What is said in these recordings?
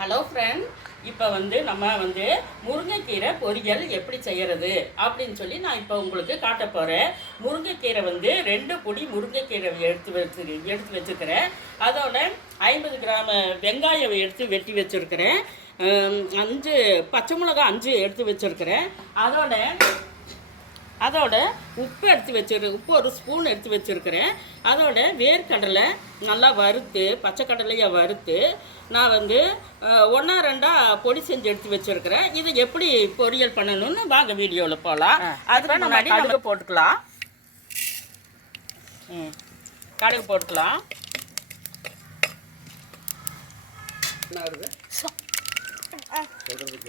Hello friend இப்போ வந்து நம்ம வந்து முருங்கைக்கீரை பொரியல் எப்படி செய்கிறது அப்படின்னு சொல்லி நான் இப்போ உங்களுக்கு காட்ட போகிறேன் முருங்கைக்கீரை வந்து ரெண்டு பொடி முருங்கைக்கீரை எடுத்து வச்சு எடுத்து வச்சுருக்கிறேன். அதோட ஐம்பது கிராம் வெங்காயம் எடுத்து வெட்டி வச்சுருக்கிறேன். அஞ்சு பச்சை மிளகாய் அஞ்சு எடுத்து வச்சுருக்கிறேன். அதோட அதோட உப்பு எடுத்து வச்சிரு உப்பு ஒரு ஸ்பூன் எடுத்து வச்சுருக்கிறேன். அதோட வேர்க்கடலை நல்லா வறுத்து பச்சை கடலையை வறுத்து நான் வந்து ஒன்றா ரெண்டா பொடி செஞ்சு எடுத்து வச்சுருக்கிறேன். இதை எப்படி பொரியல் பண்ணணும்னு வாங்க வீடியோவில் போகலாம் அதுக்கு முன்னாடி கடுகு போட்டுக்கலாம். ம் கடுகு போட்டுக்கலாம்.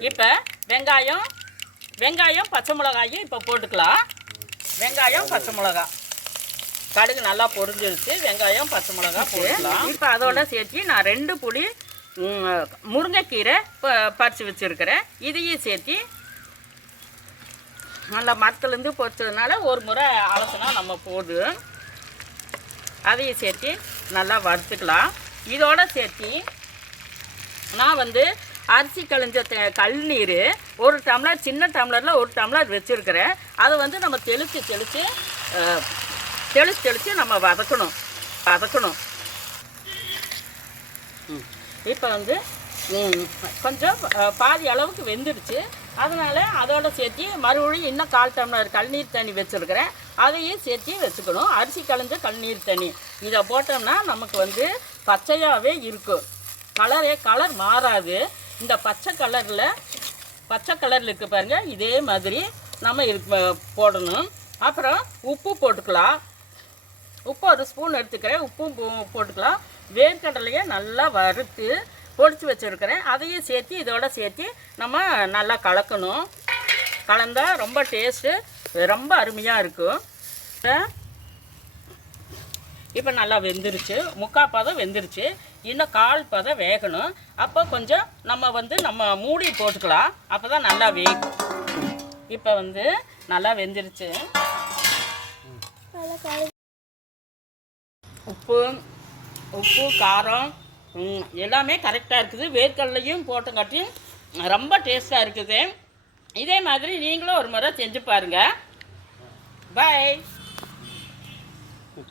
இப்போ வெங்காயம் வெங்காயம் பச்சை மிளகாயும் இப்போ போட்டுக்கலாம். வெங்காயம் பச்சை மிளகா. கடுகு நல்லா பொரிஞ்சிருச்சு. வெங்காயம் பச்சை மிளகா போட்டுக்கலாம். இப்போ அதோட சேர்த்து நான் ரெண்டு ம், முருங்கைக்கீரை ப பறித்து வச்சுருக்கிறேன். இதையும் சேர்த்து நல்லா மரத்துலேருந்து பொரிச்சதுனால ஒரு முறை அலசினா நம்ம போதும் அதையும் சேர்த்து நல்லா வறுத்துக்கலாம். இதோட சேர்த்து நான் வந்து அரிசி கழிஞ்ச த- கழுநீர் ஒரு டம்ளர் சின்ன டம்ளரில் ஒரு டம்ளர் வச்சுருக்கிறேன். அதை வந்து நம்ம தெளித்து தெளித்து தெளித்து தெளித்து நம்ம வதக்கணும். வதக்கணும். இப்போ வந்து கொஞ்சம் பாதி அளவுக்கு வெந்துடுச்சு. அதனால் அதோட சேர்த்து மறுபடியும் இன்னும் கால் டம்ளர் கழுநீர் தண்ணி வச்சுருக்கிறேன். அதையும் சேர்த்து வச்சுக்கணும். அரிசி களைஞ்ச கழுநீர் தண்ணி. இதை போட்டோம்னா நமக்கு வந்து பச்சையாகவே இருக்கும். கலரே கலர் மாறாது. இந்த பச்சை கலரில் பச்சை கலரில் இருக்குது பாருங்க. இதே மாதிரி நம்ம இருக்கு போடணும். அப்புறம் உப்பு போட்டுக்கலாம். உப்பு ஒரு ஸ்பூன் எடுத்துக்கிறேன். உப்பும் போட்டுக்கலாம். வேர்க்கடலையை நல்லா வறுத்து பொடிச்சு வச்சுருக்கிறேன். அதையும் சேர்த்து இதோட சேர்த்து நம்ம நல்லா கலக்கணும். கலந்தா ரொம்ப டேஸ்ட்டு ரொம்ப அருமையாக இருக்கும். இப்போ நல்லா வெந்துருச்சு. முக்கால் பாதம் வெந்துருச்சு. இன்னும் கால் பதம் வேகணும். அப்போ கொஞ்சம் நம்ம வந்து நம்ம மூடி போட்டுக்கலாம். அப்போ தான் நல்லா வேகும். இப்போ வந்து நல்லா வெந்துருச்சு. உப்பு உப்பு காரம் எல்லாமே கரெக்டாக இருக்குது. வேர்க்கடலையும் போட்டங்காட்டியும் ரொம்ப டேஸ்ட்டாக இருக்குது. இதே மாதிரி நீங்களும் ஒரு முறை செஞ்சு பாருங்கள் பாய்